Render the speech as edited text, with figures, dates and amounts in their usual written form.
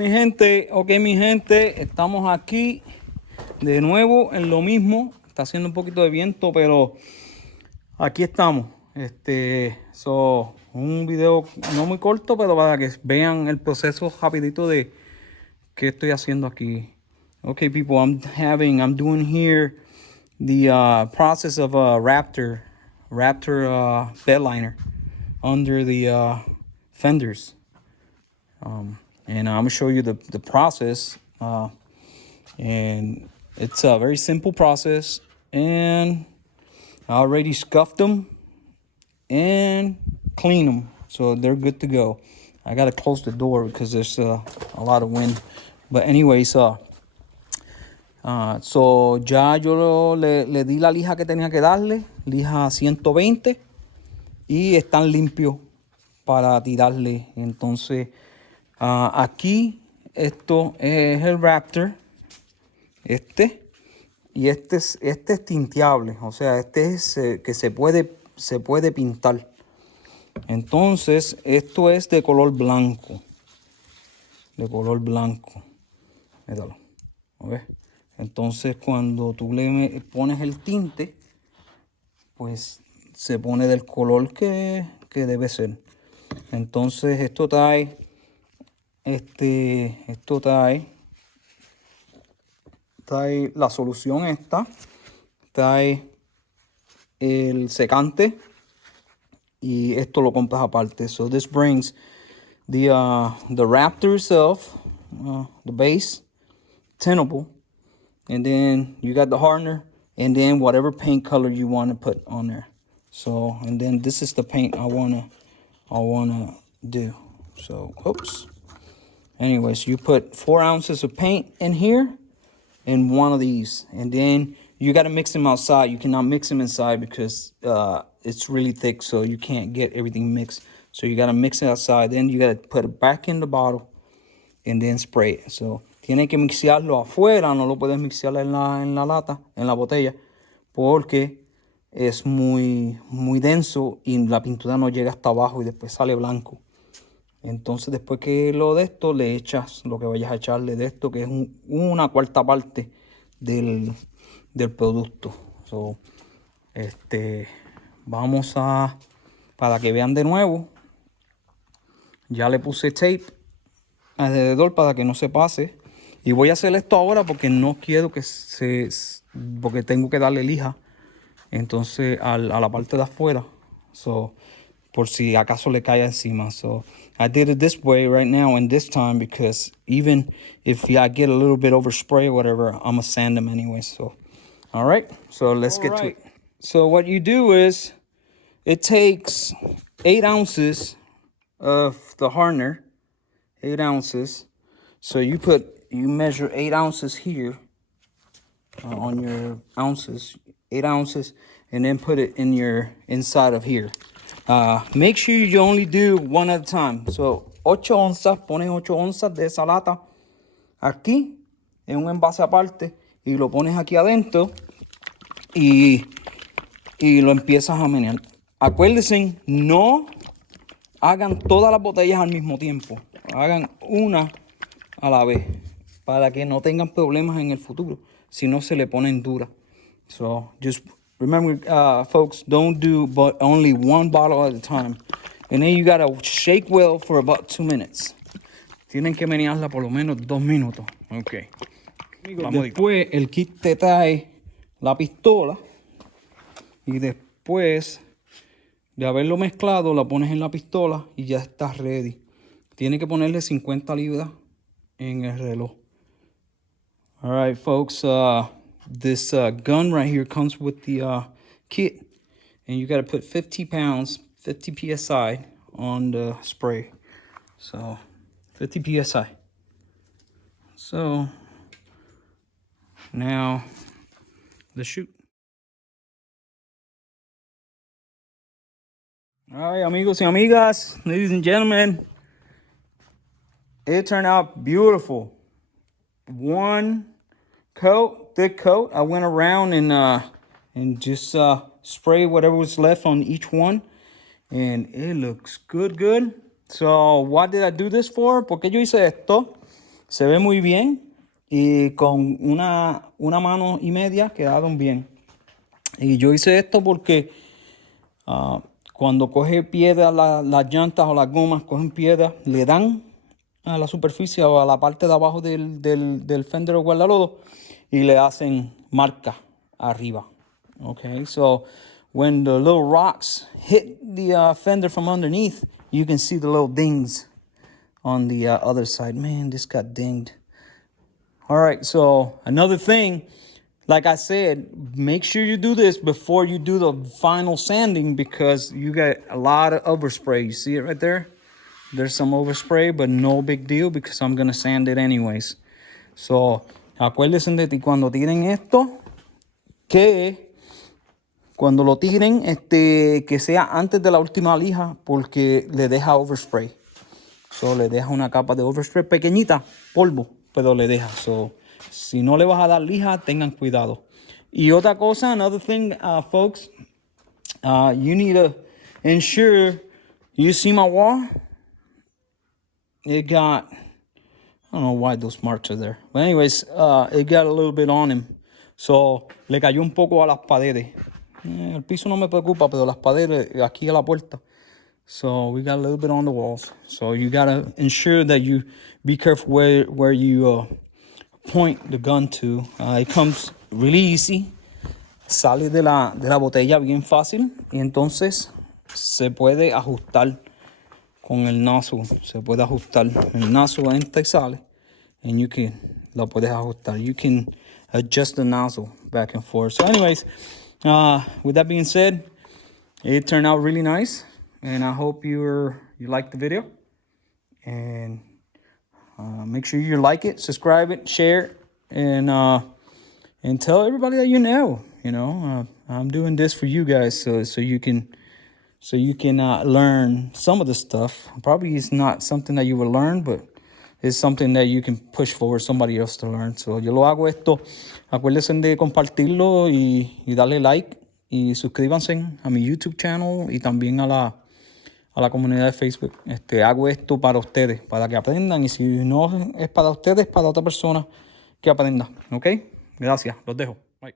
mi gente, estamos aquí de nuevo en lo mismo. Está haciendo un poquito de viento, pero aquí estamos. Un video no muy corto, pero para que vean el proceso rapidito de qué estoy haciendo aquí. Okay, people, I'm doing here the process of a raptor bed liner under the fenders. And I'm gonna show you the process. And it's a very simple process. And I already scuffed them and cleaned them, so they're good to go. I gotta close the door because there's a lot of wind. But anyways, so ya yo le di la lija que tenía que darle, lija 120, y están limpios para tirarle. Entonces, aquí esto es el Raptor, y este es tinteable, o sea, este es que se puede pintar. Entonces, esto es de color blanco, míralo, ¿ves? Entonces, cuando tú le pones el tinte, pues se pone del color que debe ser. Entonces, esto trae la solución esta, trae el secante, y esto lo compras aparte. So this brings the Raptor itself, the base, tintable, and then you got the hardener, and then whatever paint color you want to put on there. So, and then this is the paint I wanna do. So, oops. Anyways, you put 4 ounces of paint in here and one of these, and then you got to mix them outside. You cannot mix them inside because it's really thick, so you can't get everything mixed. So you got to mix it outside. Then you got to put it back in the bottle and then spray it. So tiene que mixearlo afuera, no lo puedes mixear en la lata, en la botella, porque es muy denso y la pintura no llega hasta abajo y después sale blanco. Entonces, después que lo de esto, le echas lo que vayas a echarle de esto, que es una cuarta parte del producto. So, vamos para que vean de nuevo, ya le puse tape alrededor para que no se pase. Y voy a hacer esto ahora porque no quiero porque tengo que darle lija, entonces, a la parte de afuera. So, por si acaso le cae encima. So I did it this way right now and this time because even if I get a little bit overspray or whatever, I'm gonna sand them anyway. So, all right, so let's get to it. So what you do is, it takes 8 ounces of the hardener, 8 ounces. So you measure 8 ounces here on your ounces, 8 ounces, and then put it in your inside of here. Make sure you only do one at a time. So 8 onzas, pones 8 onzas de esa lata aquí en un envase aparte y lo pones aquí adentro y lo empiezas a menear. Acuérdense, no hagan todas las botellas al mismo tiempo. Hagan una a la vez para que no tengan problemas en el futuro si no se le ponen duras. So just remember, folks, don't do but only one bottle at a time. And then you gotta shake well for about 2 minutes. Tienen que menearla por lo menos 2 minutos. Ok. Después el kit te trae la pistola. Y después de haberlo mezclado, la pones en la pistola y ya estás ready. Tiene que ponerle 50 libras en el reloj. All right, folks. This gun right here comes with the kit, and you got to put 50 pounds, 50 psi on the spray. So 50 psi. So now let's shoot. All right, amigos y amigas, ladies and gentlemen, it turned out beautiful. One coat, thick coat. I went around and just sprayed whatever was left on each one, and it looks good. So what did I do this for? ¿Por qué yo hice esto? Se ve muy bien y con una mano y media quedaron bien. Y yo hice esto porque cuando coge piedra las llantas o las gomas, cogen piedra, le dan a la superficie o a la parte de abajo del fender o guardalodo y le hacen marca arriba. Okay, so when the little rocks hit the fender from underneath, you can see the little dings on the other side. Man, this got dinged. All right, so another thing, like I said, make sure you do this before you do the final sanding because you got a lot of overspray. You see it right there? There's some overspray, but no big deal because I'm gonna sand it anyways. So, acuérdense de que cuando tiren esto, que cuando lo tiren, que sea antes de la última lija porque le deja overspray. So, le deja una capa de overspray pequeñita, polvo, pero le deja. So, si no le vas a dar lija, tengan cuidado. Y otra cosa, another thing, folks, you need to ensure, you see my wall? It got, I don't know why those marks are there. But anyways, it got a little bit on him. So, le cayó un poco a las paredes. El piso no me preocupa, pero las paredes, aquí a la puerta. So, we got a little bit on the walls. So, you got to ensure that you be careful where you point the gun to. It comes really easy. Sale de la botella bien fácil. Y entonces, se puede ajustar. Con el nozzle se puede ajustar. El nozzle entra y sale. And you can, lo puedes ajustar. You can adjust the nozzle back and forth. So anyways, with that being said, it turned out really nice. And I hope you liked the video. And make sure you like it, subscribe it, share it, and tell everybody that you know. You know, I'm doing this for you guys so you can learn some of the stuff. Probably it's not something that you will learn, but it's something that you can push forward somebody else to learn. So yo lo hago esto. Acuérdense de compartirlo y darle like y suscríbanse a mi YouTube channel y también a la comunidad de Facebook. Hago esto para ustedes, para que aprendan y si no es para ustedes, para otra persona que aprenda. ¿Ok? Gracias. Los dejo. Bye.